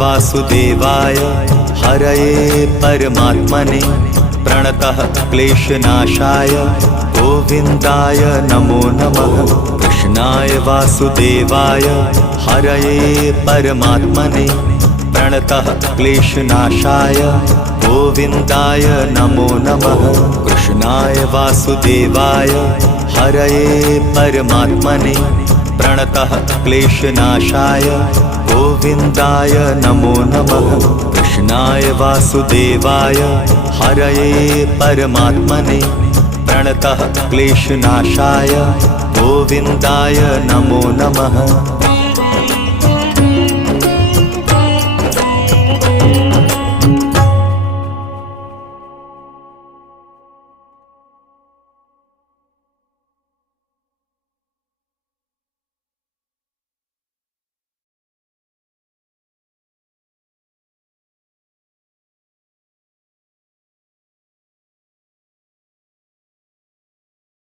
वासुदेवाय हरये परमात्मने प्रणतः क्लेशनाशाय गोविन्दाय नमो नमः। कृष्णाय वासुदेवाय हरये परमात्मने प्रणतः क्लेशनाशाय गोविन्दाय नमो नमः। कृष्णाय वासुदेवाय हरये परमात्मने प्रणतः क्लेशनाशाय गोविन्दाय नमो नमः। कृष्णाय वासुदेवाय हरये परमात्मने प्रणतः क्लेशनाशाय गोविन्दाय नमो नमः।